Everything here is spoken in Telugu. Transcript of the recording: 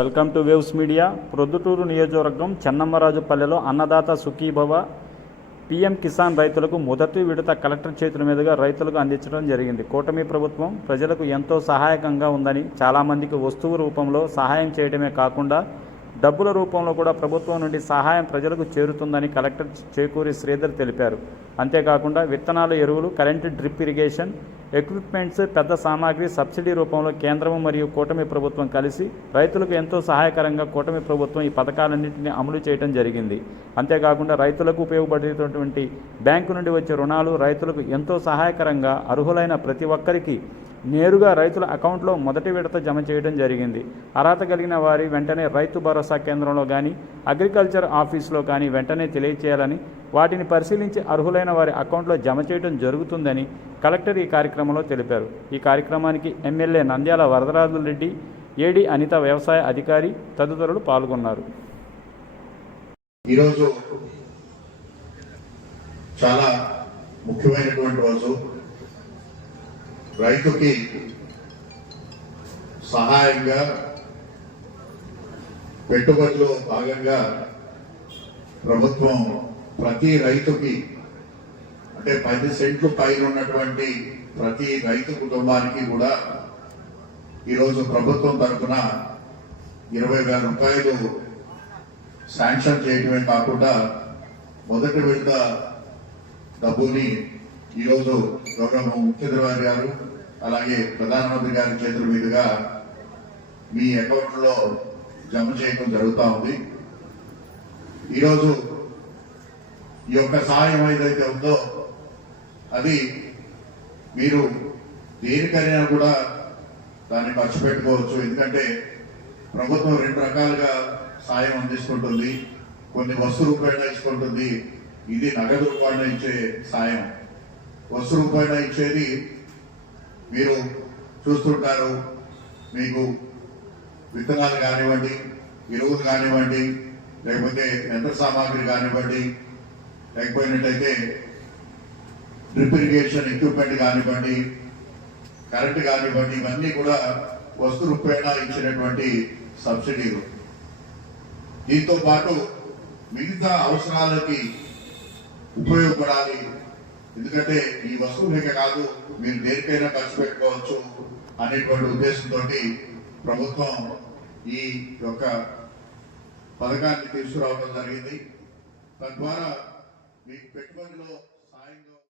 Welcome to waves media. Proddatur నియోజకవర్గం చెన్నమ్మరాజుపల్లెలో అన్నదాత సుఖీభవ పీఎం కిసాన్ రైతులకు మొదటి విడత కలెక్టర్ చేతుల మీదుగా రైతులకు అందించడం జరిగింది. కూటమి ప్రభుత్వం ప్రజలకు ఎంతో సహాయకంగా ఉందని, చాలామందికి వస్తువు రూపంలో సహాయం చేయడమే కాకుండా డబ్బుల రూపంలో కూడా ప్రభుత్వం నుండి సహాయం ప్రజలకు చేరుతుందని కలెక్టర్ చేకూరి శ్రీధర్ తెలిపారు. అంతేకాకుండా విత్తనాలు, ఎరువులు, కరెంటు, డ్రిప్ ఇరిగేషన్ ఎక్విప్మెంట్స్, పెద్ద సామాగ్రి సబ్సిడీ రూపంలో కేంద్రం మరియు కూటమి ప్రభుత్వం కలిసి రైతులకు ఎంతో సహాయకరంగా కూటమి ప్రభుత్వం ఈ పథకాలన్నింటినీ అమలు చేయడం జరిగింది. అంతేకాకుండా రైతులకు ఉపయోగపడేటటువంటి బ్యాంకు నుండి వచ్చే రుణాలు రైతులకు ఎంతో సహాయకరంగా అర్హులైన ప్రతి ఒక్కరికి నేరుగా రైతుల అకౌంట్లో మొదటి విడత జమ చేయడం జరిగింది. అర్హత కలిగిన వారి వెంటనే రైతు భరోసా కేంద్రంలో కానీ, అగ్రికల్చర్ ఆఫీసులో కానీ వెంటనే తెలియచేయాలని, వాటిని పరిశీలించి అర్హులైన వారి అకౌంట్లో జమ చేయడం జరుగుతుందని కలెక్టర్ ఈ కార్యక్రమంలో తెలిపారు. ఈ కార్యక్రమానికి ఎమ్మెల్యే నంద్యాల వరదరాజురెడ్డి, ఏడీ అనిత వ్యవసాయ అధికారి తదితరులు పాల్గొన్నారు. ఈరోజు చాలా ముఖ్యమైనటువంటి రోజు. రైతుకి సహాయంగా పెట్టుబడిలో భాగంగా ప్రభుత్వం ప్రతి రైతుకి, అంటే 10 సెంట్లు పైన ఉన్నటువంటి ప్రతి రైతు కుటుంబానికి కూడా ఈరోజు ప్రభుత్వం తరఫున 20,000 రూపాయలు శాంక్షన్ చేయడమే కాకుండా మొదటి విడత డబ్బుని ఈరోజు గౌరవ ముఖ్యమంత్రి గారు అలాగే ప్రధానమంత్రి గారి చేతుల మీదుగా మీ అకౌంట్లో జమ చేయడం జరుగుతూ ఉంది. ఈరోజు ఈ యొక్క సహాయం ఏదైతే ఉందో అది మీరు దేనికైనా కూడా దాన్ని ఖర్చు పెట్టుకోవచ్చు. ఎందుకంటే ప్రభుత్వం 2 రకాలుగా సాయం అందిస్తుంటుంది. కొన్ని వస్తు రూపాయన ఇస్తుంటుంది, ఇది నగదు రూపాయన ఇచ్చే సాయం. వస్తు రూపాయన ఇచ్చేది మీరు చూస్తుంటారు. మీకు విత్తనాలు కానివ్వండి, ఎరువులు కానివ్వండి, లేకపోతే యంత్ర సామాగ్రి కానివ్వండి, లేకపోయినట్టయితే డ్రిప్ ఇరిగేషన్ ఎక్విప్మెంట్ కానివ్వండి, కరెంట్ కానివ్వండి, ఇవన్నీ కూడా వస్తు రూపాయన ఇచ్చినటువంటి సబ్సిడీలు. దీంతో పాటు మిగతా అవసరాలకి ఉపయోగపడాలి. ఎందుకంటే ఈ వస్తువులకే కాదు, మీరు దేనికైనా ఖర్చు పెట్టుకోవచ్చు అనేటువంటి ఉద్దేశంతో ప్రభుత్వం ఈ యొక్క పథకాన్ని తీసుకురావడం జరిగింది. తద్వారా మీకు పెట్టుబడిలో సాయంగా